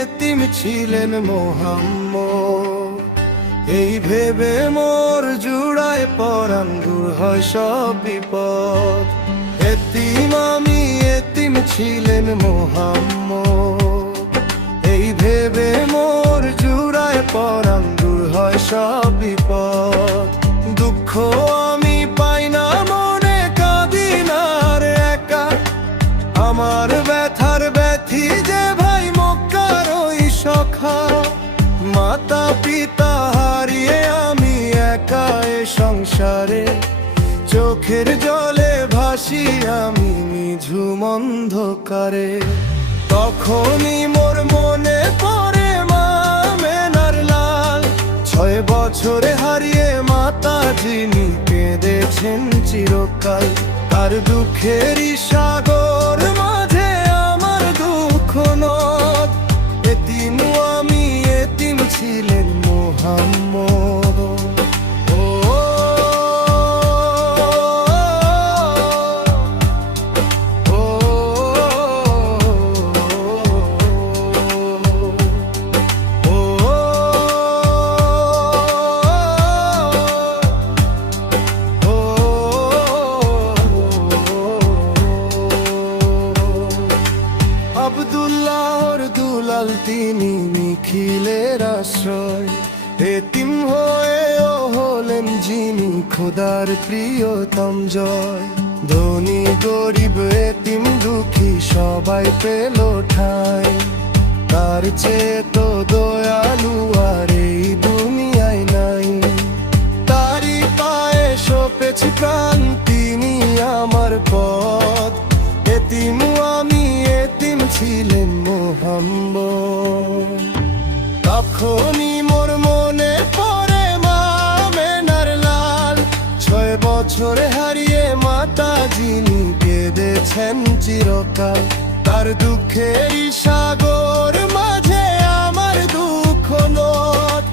এতিম ছিলেন মোহাম্মদ। এই ভেবে মোর জুড়ায় পরাণ দূর হয় সব বিপদ। এতিম আমি, এতিম ছিলেন মোহাম্মদ। এই ভেবে মোর জুড়ায় পরাণ দূর হয় সব বিপদ। দুঃখ আমি পাই না মনে, কাঁদি না রে একা। আমার ব্যথার ব্যথি যে ভাই মক্কার ওই সখা। মাতা পিতা হারিয়ে আমি একা এ সংসারে, চোখের জলে ভাসি আমি নিঝুম অন্ধকারে। তখনই মোর মনে পড়ে মা মেনার লাল, 6 বছরে হারিয়ে মাতা যিনি কেঁদেছেন চিরকাল। তার দুঃখেরই সাগর মাঝে আমার দুঃখ নদ। এতিম আমি, এতিম ছিলেন মোহাম্মদ। আব্দুল্লাহর দুলাল তিনি নিখিলের আশ্রয়। এতিম হয়েও হলেন যিনি খোদার প্রিয়তম জয়। ধনী গরিব এতিম দুঃখী সবাই পেল ঠাঁই। তার চেয়ে তো দয়ালু আর এই দুনিয়ায় নাই। তারই পায়ে সপেছি প্রাণ, তিনি আমার পথ। এতিম আমি, এতিম ছিলেন মোহাম্মদ। তখনই মোর মনে পড়ে মা মেনার লাল, 6 বছরে হারিয়ে মাতা যিনি কেঁদেছেন চিরকাল। তার দুঃখেরই সাগর মাঝে আমার দুঃখ নদ।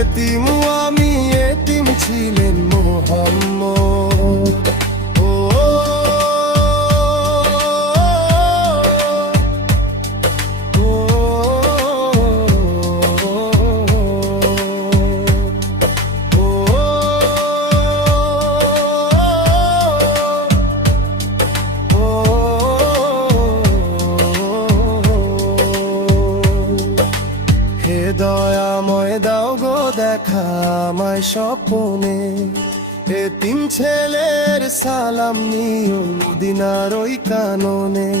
এতিম আমি, এতিম ছিলেন মোহাম্মদ। দয়াময় দাও গো দেখা আমায় স্বপনে। এতিম ছেলের সালাম নিও মদিনার ওই কাননে।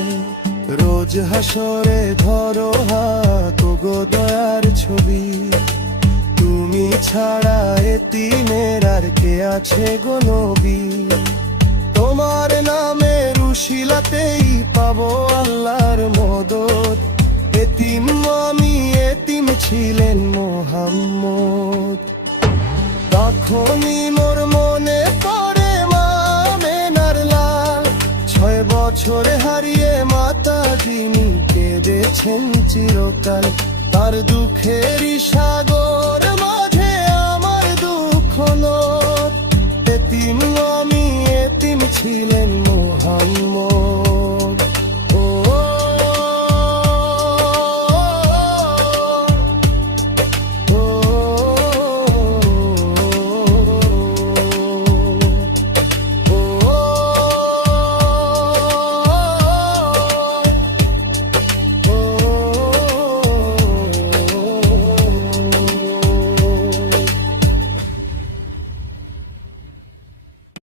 রোজ হাসরে ধরো হাত গো দয়ার ছবি। তুমি ছাড়া এতিমের আর কে আছে গো নবী। তোমার নামের উশিলাতেই পাবো আল্লাহর মদদ। এতিম আমি, এতিম ছিলেন মোহাম্মদ। তখনই মোর মনে পড়ে মা মেনার লাল, 6 বছরে হারিয়ে মাতা যিনি কেঁদেছেন চিরকাল। তার দুঃখেরই সাগর মাঝে আমার দুঃখ নদ। এতিম আমি, এতিম ছিলেন মোহাম্মদ।